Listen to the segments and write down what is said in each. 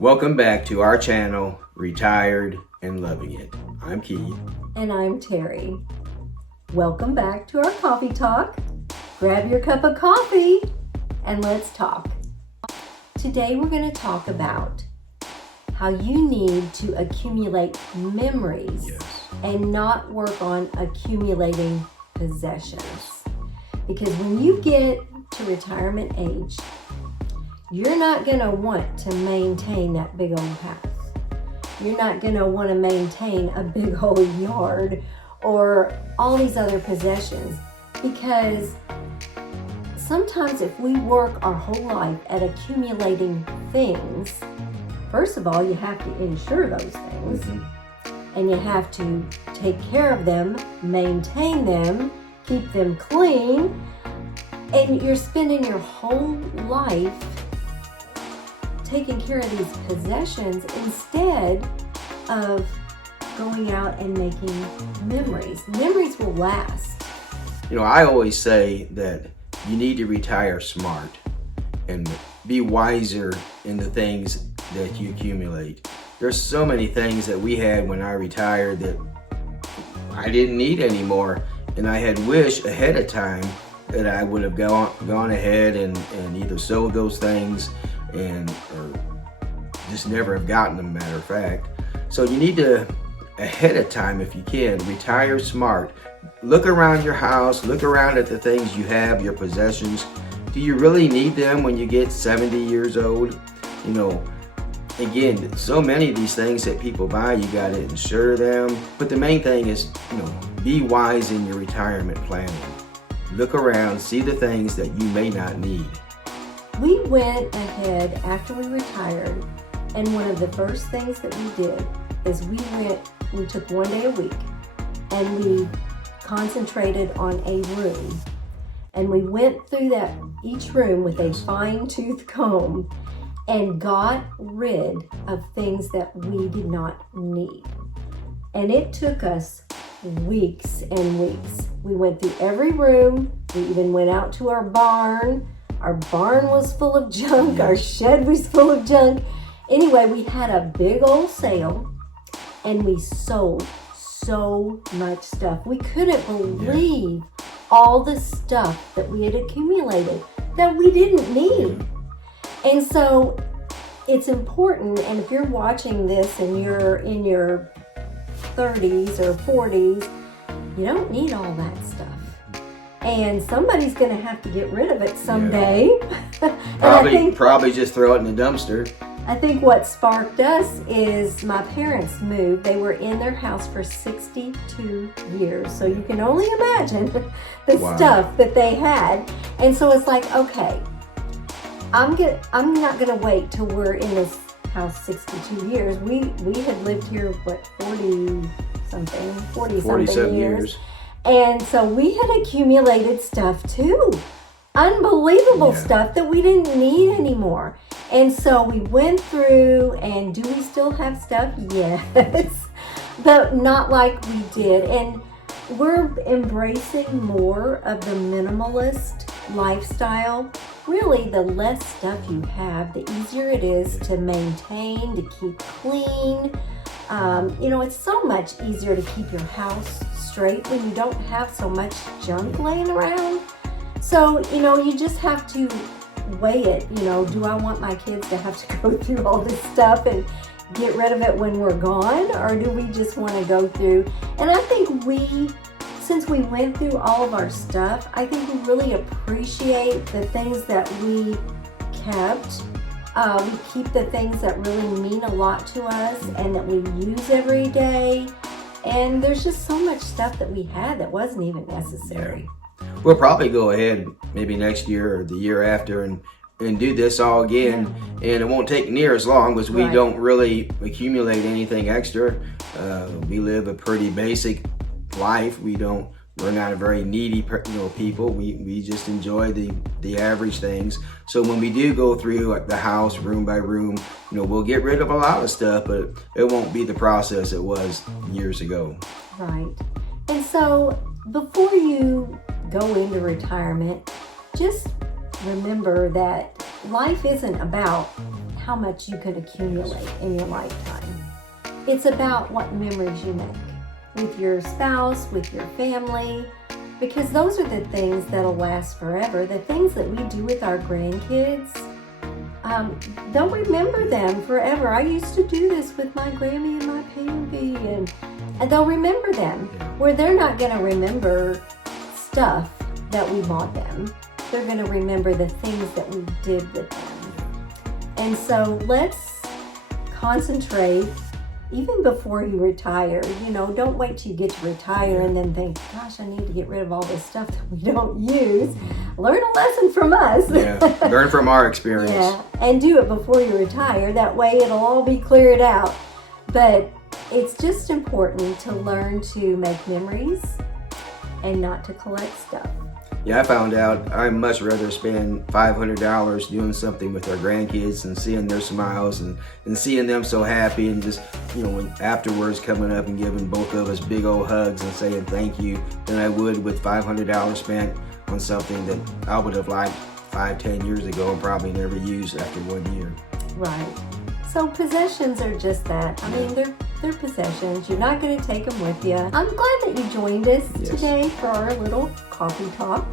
Welcome back to our channel, Retired and Loving It. I'm Keith. And I'm Terry. Welcome back to our coffee talk. Grab your cup of coffee and let's talk. Today we're going to talk about how you need to accumulate memories and not work on accumulating possessions. Because when you get to retirement age, you're not going to want to maintain that big old house. You're not going to want to maintain a big old yard or all these other possessions, because sometimes if we work our whole life at accumulating things, first of all, you have to insure those things, and you have to take care of them, maintain them, keep them clean, and you're spending your whole life taking care of these possessions instead of going out and making memories. Memories will last. You know, I always say that you need to retire smart and be wiser in the things that you accumulate. There's so many things that we had when I retired that I didn't need anymore, and I had wished ahead of time that I would have gone ahead and either sold those things or just never have gotten them, matter of fact. So you need to, ahead of time if you can, retire smart. Look around your house, look around at the things you have, your possessions. Do you really need them when you get 70 years old? You know, again, so many of these things that people buy, you got to insure them. But the main thing is, be wise in your retirement planning. Look around, see the things that you may not need. We went ahead after we retired, and one of the first things that we did is we took one day a week and we concentrated on a room, and we went through each room with a fine-tooth comb and got rid of things that we did not need. And it took us weeks and weeks. We went through every room. We even went out to our barn. Our barn was full of junk. Our shed was full of junk. Anyway, we had a big old sale and we sold so much stuff. We couldn't believe all the stuff that we had accumulated that we didn't need. And so it's important, and if you're watching this and you're in your 30s or 40s, you don't need all that stuff. And somebody's going to have to get rid of it someday. Probably just throw it in the dumpster. I think what sparked us is my parents moved. They were in their house for 62 years. So you can only imagine the stuff that they had. And so it's like, okay, I'm not going to wait till we're in this house 62 years. We had lived here, 40 something years. And so we had accumulated stuff too. Unbelievable stuff that we didn't need anymore. And so we went through, and do we still have stuff? Yes. But not like we did. And we're embracing more of the minimalist lifestyle. Really, the less stuff you have, the easier it is to maintain, to keep clean. It's so much easier to keep your house straight when you don't have so much junk laying around. So, you just have to weigh it. Do I want my kids to have to go through all this stuff and get rid of it when we're gone? Or do we just want to go through? And I think since we went through all of our stuff, I think we really appreciate the things that we kept. We keep the things that really mean a lot to us and that we use every day. And there's just so much stuff that we had that wasn't even necessary. We'll probably go ahead maybe next year or the year after and do this all again. And it won't take near as long because we don't really accumulate anything extra. We live a pretty basic life. We're not a very needy people. We just enjoy the average things. So when we do go through the house room by room, we'll get rid of a lot of stuff, but it won't be the process it was years ago. Right. And so before you go into retirement, just remember that life isn't about how much you can accumulate in your lifetime. It's about what memories you make with your spouse, with your family, because those are the things that'll last forever. The things that we do with our grandkids, they'll remember them forever. I used to do this with my Grammy and my baby, and they'll remember them, where they're not going to remember stuff that we bought them. They're going to remember the things that we did with them. And so let's concentrate even before you retire. You know, don't wait till you get to retire and then think, gosh, I need to get rid of all this stuff that we don't use. Learn a lesson from us. Yeah, learn from our experience. Yeah, and do it before you retire. That way it'll all be cleared out. But it's just important to learn to make memories and not to collect stuff. Yeah, I found out I'd much rather spend $500 doing something with our grandkids and seeing their smiles and seeing them so happy, and just, you know, when afterwards coming up and giving both of us big old hugs and saying thank you, than I would with $500 spent on something that I would have liked 5-10 years ago and probably never used after 1 year. Right. So possessions are just that. I mean, they're possessions. You're not going to take them with you. I'm glad that you joined us today for our little coffee talk.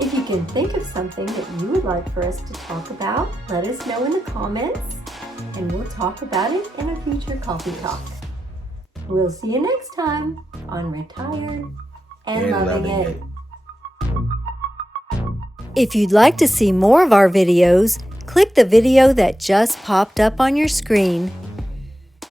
If you can think of something that you would like for us to talk about, let us know in the comments, and we'll talk about it in a future coffee talk. We'll see you next time on Retired and Loving It. If you'd like to see more of our videos, click the video that just popped up on your screen